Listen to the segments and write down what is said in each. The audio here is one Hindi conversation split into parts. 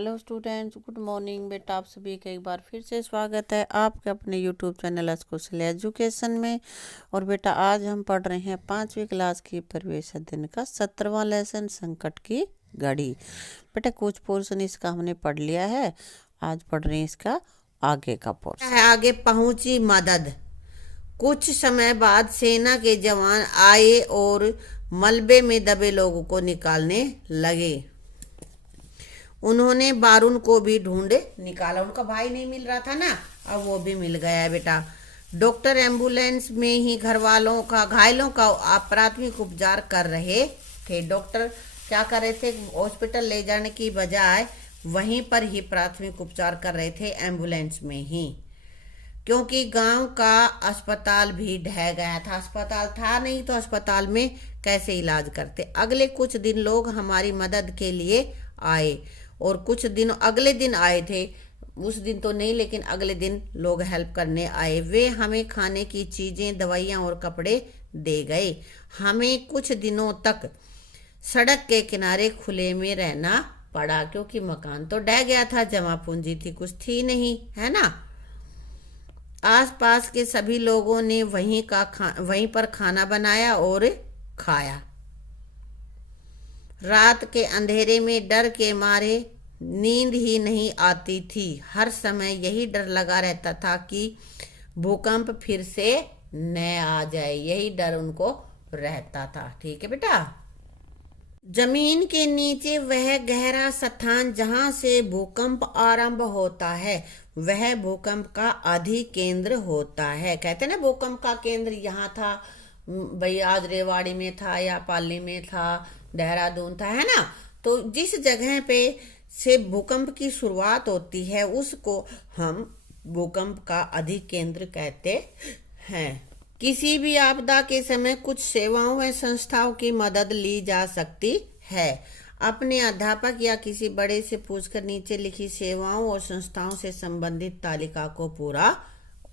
Hello students, good morning. बेटा आप सभी का एक बार फिर से स्वागत है आपके अपने यूट्यूब चैनल कौशल एजुकेशन में। और बेटा आज हम पढ़ रहे हैं 5वीं क्लास की प्रवेश अध्ययन का 17वां लेसन संकट की घड़ी। बेटा कुछ पोर्शन इसका हमने पढ़ लिया है, आज पढ़ रहे हैं इसका आगे का पोर्शन। आगे पहुंची मदद। कुछ समय बाद सेना के जवान आए और मलबे में दबे लोगों को निकालने लगे। उन्होंने बारून को भी ढूंढ निकाला। उनका भाई नहीं मिल रहा था ना, अब वो भी मिल गया है बेटा। डॉक्टर एम्बुलेंस में ही घर वालों का घायलों का प्राथमिक उपचार कर रहे थे। डॉक्टर क्या कर रहे थे, हॉस्पिटल ले जाने की बजाय वहीं पर ही प्राथमिक उपचार कर रहे थे, एम्बुलेंस में ही, क्योंकि गांव का अस्पताल भी ढह गया था। अस्पताल था नहीं तो अस्पताल में कैसे इलाज करते। अगले कुछ दिन लोग हमारी मदद के लिए आए और कुछ दिन अगले दिन आए थे, उस दिन तो नहीं लेकिन अगले दिन लोग हेल्प करने आए। वे हमें खाने की चीजें, दवाइयाँ और कपड़े दे गए। हमें कुछ दिनों तक सड़क के किनारे खुले में रहना पड़ा, क्योंकि मकान तो ढह गया था, जमा पूंजी थी कुछ थी नहीं, है ना। आसपास के सभी लोगों ने वहीं पर खाना बनाया और खाया। रात के अंधेरे में डर के मारे नींद ही नहीं आती थी। हर समय यही डर लगा रहता था कि भूकंप फिर से न आ जाए, यही डर उनको रहता था। ठीक है बेटा। जमीन के नीचे वह गहरा स्थान जहां से भूकंप आरंभ होता है, वह भूकंप का अधिकेंद्र होता है। कहते हैं ना भूकंप का केंद्र यहाँ था, भाई आज रेवाड़ी में था या पाली में था, देहरादून था, है ना। तो जिस जगह पे से भूकंप की शुरुआत होती है उसको हम भूकंप का अधिकेंद्र कहते हैं। किसी भी आपदा के समय कुछ सेवाओं व संस्थाओं की मदद ली जा सकती है। अपने अध्यापक या किसी बड़े से पूछकर नीचे लिखी सेवाओं और संस्थाओं से संबंधित तालिका को पूरा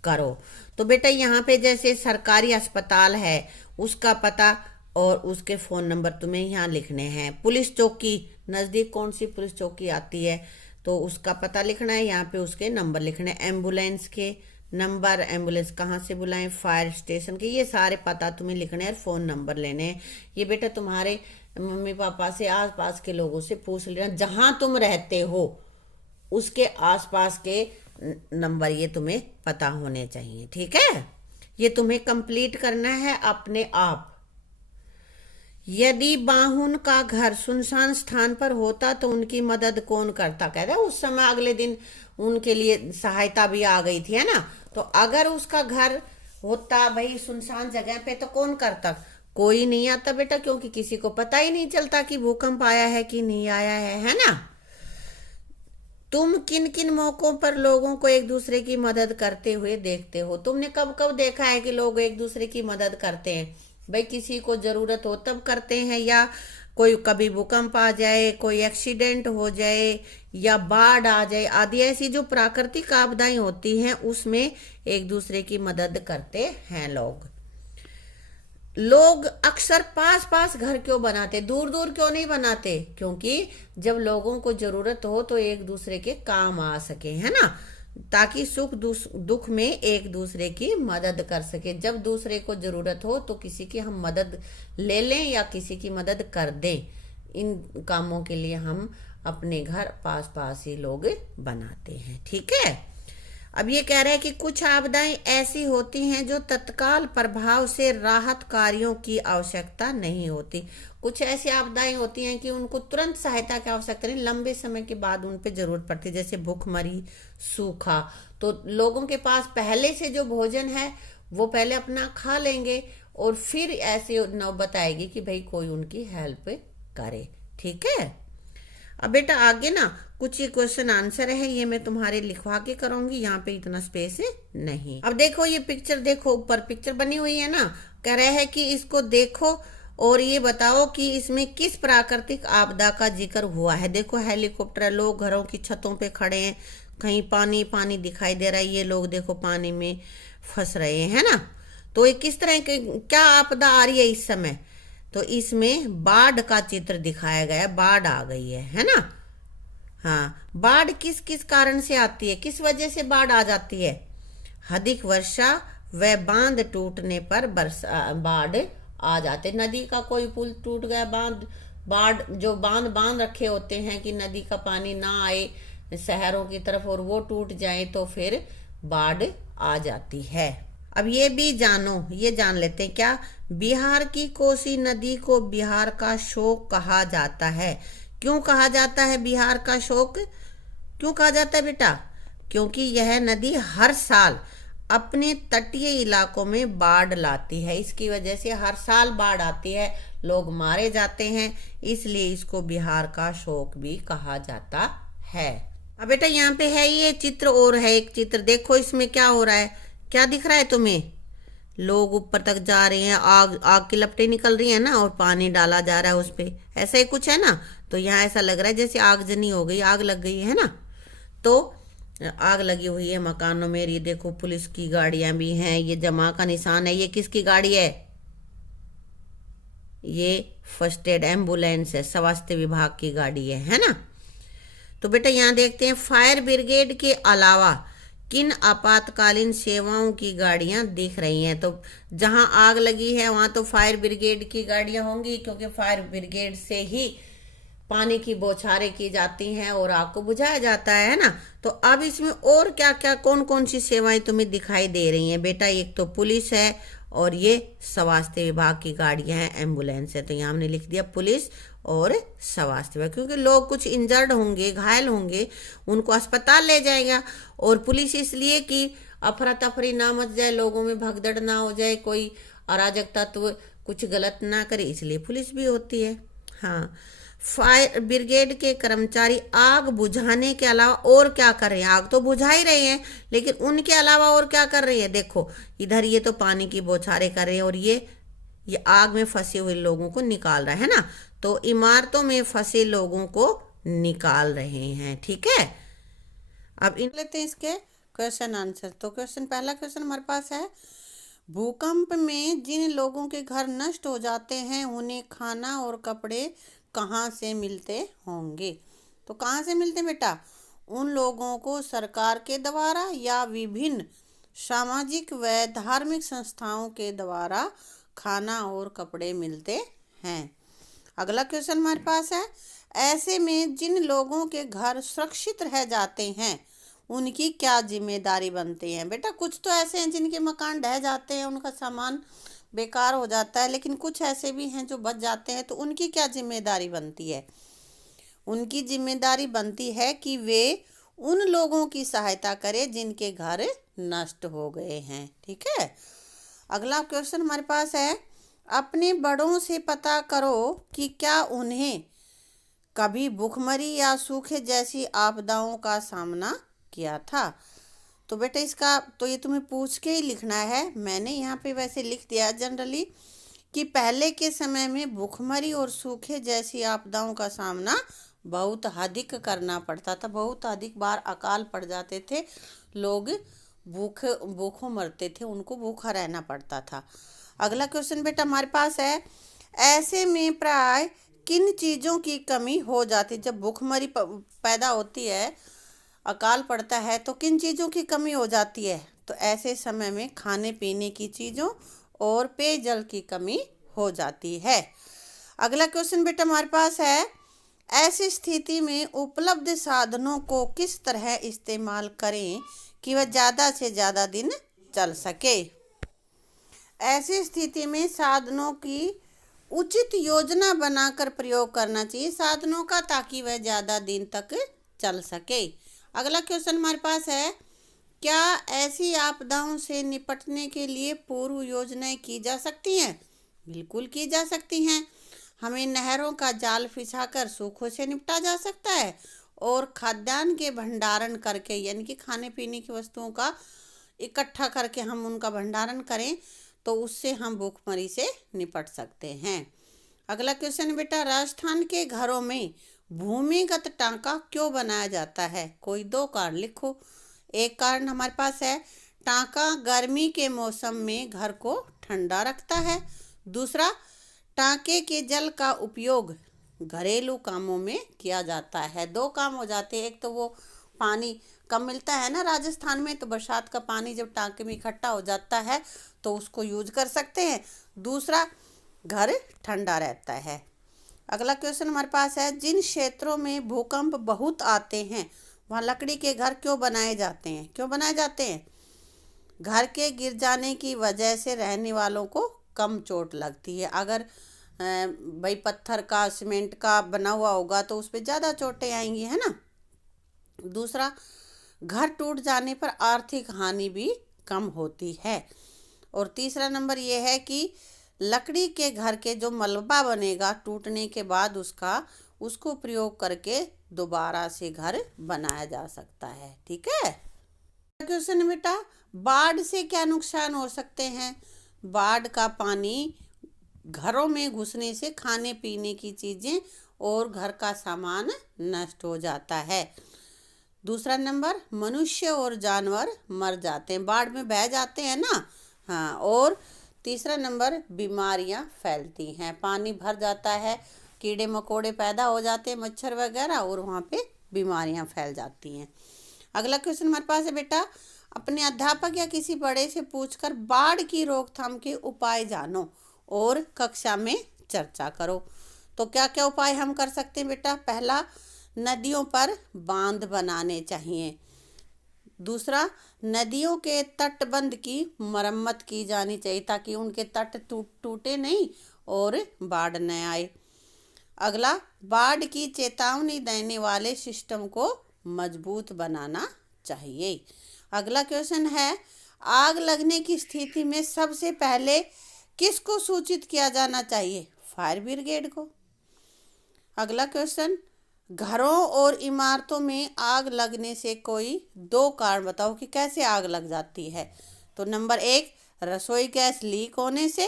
करो। तो बेटा यहाँ पे जैसे सरकारी अस्पताल है उसका पता और उसके फोन नंबर तुम्हें यहाँ लिखने हैं। पुलिस चौकी, नजदीक कौन सी पुलिस चौकी आती है तो उसका पता लिखना है, यहाँ पे उसके नंबर लिखने हैं। एम्बुलेंस के नंबर, एम्बुलेंस कहाँ से बुलाएं, फायर स्टेशन के, ये सारे पता तुम्हें लिखने हैं और फोन नंबर लेने हैं। ये बेटा तुम्हारे मम्मी पापा से, आसपास के लोगों से पूछ लेना, जहां तुम रहते हो उसके आसपास के नंबर ये तुम्हें पता होने चाहिए। ठीक है, ये तुम्हें कंप्लीट करना है अपने आप। यदि बाहुन का घर सुनसान स्थान पर होता तो उनकी मदद कौन करता। कहता है उस समय अगले दिन उनके लिए सहायता भी आ गई थी, है ना। तो अगर उसका घर होता भाई सुनसान जगह पे तो कौन करता, कोई नहीं आता बेटा, क्योंकि किसी को पता ही नहीं चलता कि भूकंप आया है कि नहीं आया है ना। तुम किन किन मौकों पर लोगों को एक दूसरे की मदद करते हुए देखते हो। तुमने कब कब देखा है कि लोग एक दूसरे की मदद करते हैं। भाई किसी को जरूरत हो तब करते हैं, या कोई कभी भूकंप आ जाए, कोई एक्सीडेंट हो जाए या बाढ़ आ जाए आदि ऐसी जो प्राकृतिक आपदाएं होती हैं उसमें एक दूसरे की मदद करते हैं लोग अक्सर पास पास घर क्यों बनाते, दूर दूर क्यों नहीं बनाते, क्योंकि जब लोगों को जरूरत हो तो एक दूसरे के काम आ सके, है ना, ताकि सुख दुख में एक दूसरे की मदद कर सके। जब दूसरे को जरूरत हो तो किसी की हम मदद ले लें या किसी की मदद कर दें। इन कामों के लिए हम अपने घर पास पास ही लोग बनाते हैं। ठीक है। अब ये कह रहे हैं कि कुछ आपदाएं ऐसी होती हैं जो तत्काल प्रभाव से राहत कार्यों की आवश्यकता नहीं होती। कुछ ऐसी आपदाएं होती हैं कि उनको तुरंत सहायता की आवश्यकता नहीं, लंबे समय के बाद उन पे जरूरत पड़ती है, जैसे भूखमरी, सूखा। तो लोगों के पास पहले से जो भोजन है वो पहले अपना खा लेंगे और फिर ऐसे नौबत आएगी कि भाई कोई उनकी हेल्प करे। ठीक है। अब बेटा आगे ना कुछ ये क्वेश्चन आंसर है, ये मैं तुम्हारे लिखवा के करूंगी, यहाँ पे इतना स्पेस नहीं। अब देखो ये पिक्चर, देखो ऊपर पिक्चर बनी हुई है ना, कह रहे हैं कि इसको देखो और ये बताओ कि इसमें किस प्राकृतिक आपदा का जिक्र हुआ है। देखो हेलीकॉप्टर, लोग घरों की छतों पे खड़े हैं, कहीं पानी पानी दिखाई दे रहा है, ये लोग देखो पानी में फंस रहे हैं ना। तो ये किस तरह की क्या आपदा आ रही है इस समय, तो इसमें बाढ़ का चित्र दिखाया गया, बाढ़ आ गई है ना। हाँ, बाढ़ किस किस कारण से आती है, किस वजह से बाढ़ आ जाती है? अधिक वर्षा व बांध टूटने पर बाढ़ आ जाते। नदी का कोई पुल टूट गया, बाढ़ जो बांध रखे होते हैं कि नदी का पानी ना आए शहरों की तरफ और वो टूट जाए तो फिर बाढ़ आ जाती है। अब ये भी जानो, ये जान लेते हैं क्या, बिहार की कोसी नदी को बिहार का शोक कहा जाता है। क्यों कहा जाता है बिहार का शोक? क्यों कहा जाता है बेटा? क्योंकि यह नदी हर साल अपने तटीय इलाकों में बाढ़ लाती है। इसकी वजह से हर साल बाढ़ आती है, लोग मारे जाते हैं, इसलिए इसको बिहार का शोक भी कहा जाता है। अब बेटा यहाँ पे है ये चित्र, और है एक चित्र, देखो इसमें क्या हो रहा है, क्या दिख रहा है तुम्हें? लोग ऊपर तक जा रहे हैं, आग की लपटें निकल रही है ना, और पानी डाला जा रहा है उस पे, ऐसा ही कुछ है ना। तो यहाँ ऐसा लग रहा है जैसे आगजनी हो गई, आग लग गई है ना। तो आग लगी हुई है मकानों में। ये देखो पुलिस की गाड़ियां भी हैं, ये जमा का निशान है। ये किसकी गाड़ी है? ये फर्स्ट एड एम्बुलेंस है, स्वास्थ्य विभाग की गाड़ी है ना। तो बेटा यहाँ देखते हैं फायर ब्रिगेड के अलावा किन आपातकालीन सेवाओं की गाड़ियां दिख रही हैं। तो जहां आग लगी है वहां तो फायर ब्रिगेड की गाड़ियां होंगी, क्योंकि फायर ब्रिगेड से ही पानी की बौछारें की जाती हैं और आग को बुझाया जाता है ना। तो अब इसमें और क्या क्या कौन कौन सी सेवाएं तुम्हें दिखाई दे रही हैं बेटा? एक तो पुलिस है और ये स्वास्थ्य विभाग की गाड़ियां हैं, एम्बुलेंस है। तो यहाँ हमने लिख दिया पुलिस और स्वास्थ्य विभाग, क्योंकि लोग कुछ इंजर्ड होंगे, घायल होंगे, उनको अस्पताल ले जाएगा। और पुलिस इसलिए कि अफरा तफरी ना मच जाए, लोगों में भगदड़ ना हो जाए, कोई अराजक तत्व कुछ गलत ना करे, इसलिए पुलिस भी होती है। हाँ, फायर ब्रिगेड के कर्मचारी आग बुझाने के अलावा और क्या कर रहे हैं? आग तो बुझा ही रहे हैं, लेकिन उनके अलावा और क्या कर रहे हैं? देखो इधर ये तो पानी की बौछारें कर रहे हैं, और ये आग में फंसे हुए लोगों को निकाल रहा है ना। तो इमारतों में फंसे लोगों को निकाल रहे हैं, ठीक है। अब इन लेते हैं इसके क्वेश्चन आंसर। तो पहला क्वेश्चन हमारे पास है, भूकंप में जिन लोगों के घर नष्ट हो जाते हैं उन्हें खाना और कपड़े कहाँ से मिलते होंगे? तो कहाँ से मिलते हैं बेटा? उन लोगों को सरकार के द्वारा या विभिन्न सामाजिक व धार्मिक संस्थाओं के द्वारा खाना और कपड़े मिलते हैं। अगला क्वेश्चन हमारे पास है, ऐसे में जिन लोगों के घर सुरक्षित रह जाते हैं उनकी क्या जिम्मेदारी बनती है? बेटा कुछ तो ऐसे हैं जिनके मकान ढह जाते हैं, उनका सामान बेकार हो जाता है, लेकिन कुछ ऐसे भी हैं जो बच जाते हैं, तो उनकी क्या जिम्मेदारी बनती है? उनकी जिम्मेदारी बनती है कि वे उन लोगों की सहायता करें जिनके घर नष्ट हो गए हैं, ठीक है। अगला क्वेश्चन हमारे पास है, अपने बड़ों से पता करो कि क्या उन्हें कभी भूखमरी या सूखे जैसी आपदाओं का सामना किया था। तो बेटा इसका तो ये तुम्हें पूछ के ही लिखना है। मैंने यहाँ पे वैसे लिख दिया जनरली कि पहले के समय में भूखमरी और सूखे जैसी आपदाओं का सामना बहुत अधिक करना पड़ता था, बहुत अधिक बार अकाल पड़ जाते थे, लोग भूखों मरते थे, उनको भूखा रहना पड़ता था। अगला क्वेश्चन बेटा हमारे पास है, ऐसे में प्राय किन चीज़ों की कमी हो जाती? जब भूखमरी पैदा होती है, अकाल पड़ता है, तो किन चीज़ों की कमी हो जाती है? तो ऐसे समय में खाने पीने की चीज़ों और पेयजल की कमी हो जाती है। अगला क्वेश्चन बेटा हमारे पास है, ऐसी स्थिति में उपलब्ध साधनों को किस तरह इस्तेमाल करें कि वह ज़्यादा से ज़्यादा दिन चल सके? ऐसी स्थिति में साधनों की उचित योजना बनाकर प्रयोग करना चाहिए साधनों का, ताकि वह ज़्यादा दिन तक चल सके। अगला क्वेश्चन हमारे पास है, क्या ऐसी आपदाओं से निपटने के लिए पूर्व योजनाएं की जा सकती हैं? बिल्कुल की जा सकती हैं। हमें नहरों का जाल बिछाकर सूखों से निपटा जा सकता है, और खाद्यान्न के भंडारण करके, यानी कि खाने पीने की वस्तुओं का इकट्ठा करके हम उनका भंडारण करें, तो उससे हम भूखमरी से निपट सकते हैं। अगला क्वेश्चन बेटा, राजस्थान के घरों में भूमिगत टांका क्यों बनाया जाता है? कोई दो कारण लिखो। एक कारण हमारे पास है, टांका गर्मी के मौसम में घर को ठंडा रखता है। दूसरा, टांके के जल का उपयोग घरेलू कामों में किया जाता है। दो काम हो जाते हैं, एक तो वो पानी कम मिलता है ना राजस्थान में, तो बरसात का पानी जब टांके में इकट्ठा हो जाता है तो उसको यूज कर सकते हैं। दूसरा, घर ठंडा रहता है। अगला क्वेश्चन हमारे पास है, जिन क्षेत्रों में भूकंप बहुत आते हैं वहाँ लकड़ी के घर क्यों बनाए जाते हैं? क्यों बनाए जाते हैं? घर के गिर जाने की वजह से रहने वालों को कम चोट लगती है। अगर भाई पत्थर का सीमेंट का बना हुआ होगा तो उस पर ज़्यादा चोटें आएंगी, है ना। दूसरा, घर टूट जाने पर आर्थिक हानि भी कम होती है। और तीसरा नंबर ये है कि लकड़ी के घर के जो मलबा बनेगा टूटने के बाद उसको प्रयोग करके दोबारा से घर बनाया जा सकता है। ठीक है। क्वेश्चन है बेटा, बाढ़ से क्या नुकसान हो सकते हैं? बाढ़ का पानी घरों में घुसने से खाने पीने की चीजें और घर का सामान नष्ट हो जाता है। दूसरा नंबर, मनुष्य और जानवर मर जाते हैं, बाढ़ में बह जाते हैं ना। हाँ। और तीसरा नंबर, बीमारियां फैलती हैं, पानी भर जाता है, कीड़े मकोड़े पैदा हो जाते हैं, मच्छर वगैरह, और वहाँ पे बीमारियां फैल जाती हैं। अगला क्वेश्चन हमारे पास है बेटा, अपने अध्यापक या किसी बड़े से पूछकर बाढ़ की रोकथाम के उपाय जानो और कक्षा में चर्चा करो। तो क्या क्या उपाय हम कर सकते हैं बेटा? पहला, नदियों पर बांध बनाने चाहिए। दूसरा, नदियों के तटबंध की मरम्मत की जानी चाहिए ताकि उनके तट टूटे नहीं और बाढ़ न आए। अगला, बाढ़ की चेतावनी देने वाले सिस्टम को मजबूत बनाना चाहिए। अगला क्वेश्चन है, आग लगने की स्थिति में सबसे पहले किसको सूचित किया जाना चाहिए? फायर ब्रिगेड को। अगला क्वेश्चन, घरों और इमारतों में आग लगने से कोई दो कारण बताओ कि कैसे आग लग जाती है। तो नंबर 1, रसोई गैस लीक होने से,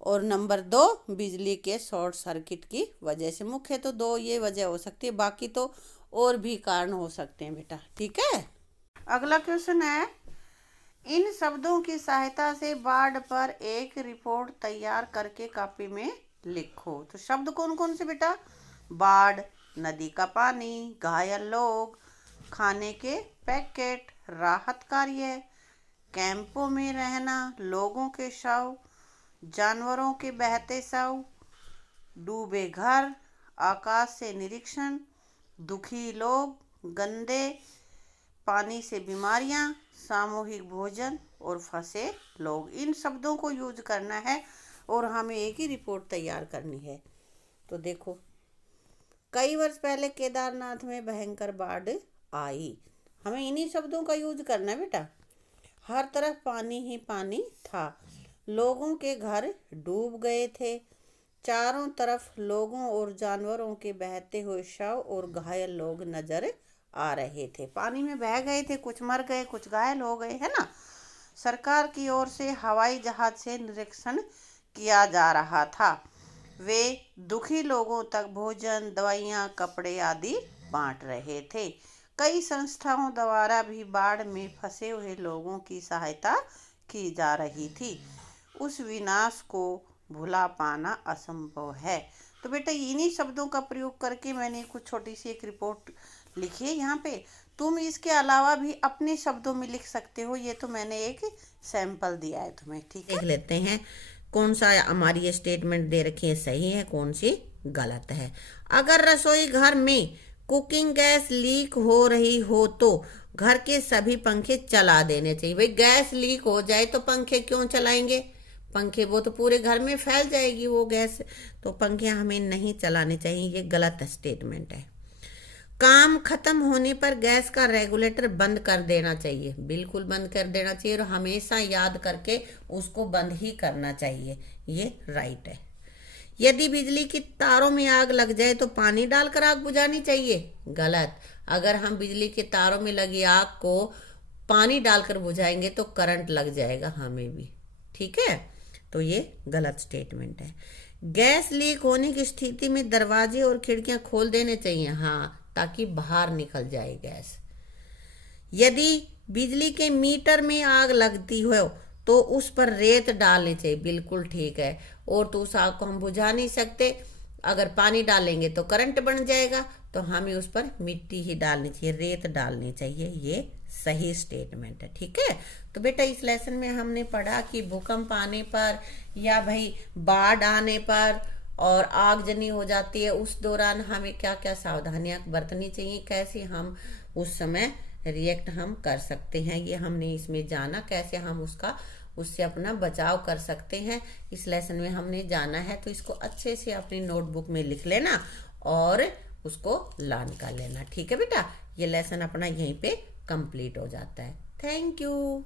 और नंबर 2, बिजली के शॉर्ट सर्किट की वजह से। मुख्य तो दो ये वजह हो सकती है, बाकी तो और भी कारण हो सकते हैं बेटा। ठीक है। अगला क्वेश्चन है, इन शब्दों की सहायता से बाढ़ पर एक रिपोर्ट तैयार करके कॉपी में लिखो। तो शब्द कौन कौन से बेटा? बाढ़, नदी का पानी, घायल लोग, खाने के पैकेट, राहत कार्य, कैंपों में रहना, लोगों के शव, जानवरों के बहते शव, डूबे घर, आकाश से निरीक्षण, दुखी लोग, गंदे पानी से बीमारियां, सामूहिक भोजन और फंसे लोग। इन शब्दों को यूज करना है और हमें एक ही रिपोर्ट तैयार करनी है। तो देखो, कई वर्ष पहले केदारनाथ में भयंकर बाढ़ आई, हमें इन्हीं शब्दों का यूज करना है बेटा। हर तरफ पानी ही पानी था, लोगों के घर डूब गए थे, चारों तरफ लोगों और जानवरों के बहते हुए शव और घायल लोग नजर आ रहे थे। पानी में बह गए थे, कुछ मर गए, कुछ घायल हो गए, है ना। सरकार की ओर से हवाई जहाज से निरीक्षण किया जा रहा था। वे दुखी लोगों तक भोजन, दवाइयाँ, कपड़े आदि बांट रहे थे। कई संस्थाओं द्वारा भी बाढ़ में फंसे हुए लोगों की सहायता की जा रही थी। उस विनाश को भुला पाना असंभव है। तो बेटा, इन्हीं शब्दों का प्रयोग करके मैंने कुछ छोटी सी एक रिपोर्ट लिखी है यहाँ पे। तुम इसके अलावा भी अपने शब्दों में लिख सकते हो, ये तो मैंने एक सैंपल दिया है तुम्हें। ठीक है, देख लेते हैं कौन सा हमारी ये स्टेटमेंट दे रखी है सही है, कौन सी गलत है। अगर रसोई घर में कुकिंग गैस लीक हो रही हो तो घर के सभी पंखे चला देने चाहिए। भाई गैस लीक हो जाए तो पंखे क्यों चलाएंगे? पंखे वो तो पूरे घर में फैल जाएगी वो गैस, तो पंखे हमें नहीं चलाने चाहिए, ये गलत स्टेटमेंट है। काम खत्म होने पर गैस का रेगुलेटर बंद कर देना चाहिए, बिल्कुल बंद कर देना चाहिए और हमेशा याद करके उसको बंद ही करना चाहिए, ये राइट है। यदि बिजली की तारों में आग लग जाए तो पानी डालकर आग बुझानी चाहिए, गलत। अगर हम बिजली के तारों में लगी आग को पानी डालकर बुझाएंगे तो करंट लग जाएगा हमें भी। ठीक है, तो ये गलत स्टेटमेंट है। गैस लीक होने की स्थिति में दरवाजे और खिड़कियां खोल देने चाहिए, हाँ, ताकि बाहर निकल जाए गैस। यदि बिजली के मीटर में आग लगती हो तो उस पर रेत डालनी चाहिए, बिल्कुल ठीक है। और तो उस आग को हम बुझा नहीं सकते, अगर पानी डालेंगे तो करंट बन जाएगा, तो हमें उस पर मिट्टी ही डालनी चाहिए, रेत डालनी चाहिए। ये सही स्टेटमेंट है, ठीक है। तो बेटा इस लेसन में हमने पढ़ा कि भूकंप आने पर या भाई बाढ़ आने पर और आगजनी हो जाती है, उस दौरान हमें क्या क्या सावधानियां बरतनी चाहिए, कैसे हम उस समय रिएक्ट हम कर सकते हैं, ये हमने इसमें जाना। कैसे हम उससे अपना बचाव कर सकते हैं, इस लेसन में हमने जाना है। तो इसको अच्छे से अपनी नोटबुक में लिख लेना और उसको लर्न कर लेना, ठीक है बेटा। ये लेसन अपना यहीं पे कंप्लीट हो जाता है। Thank you.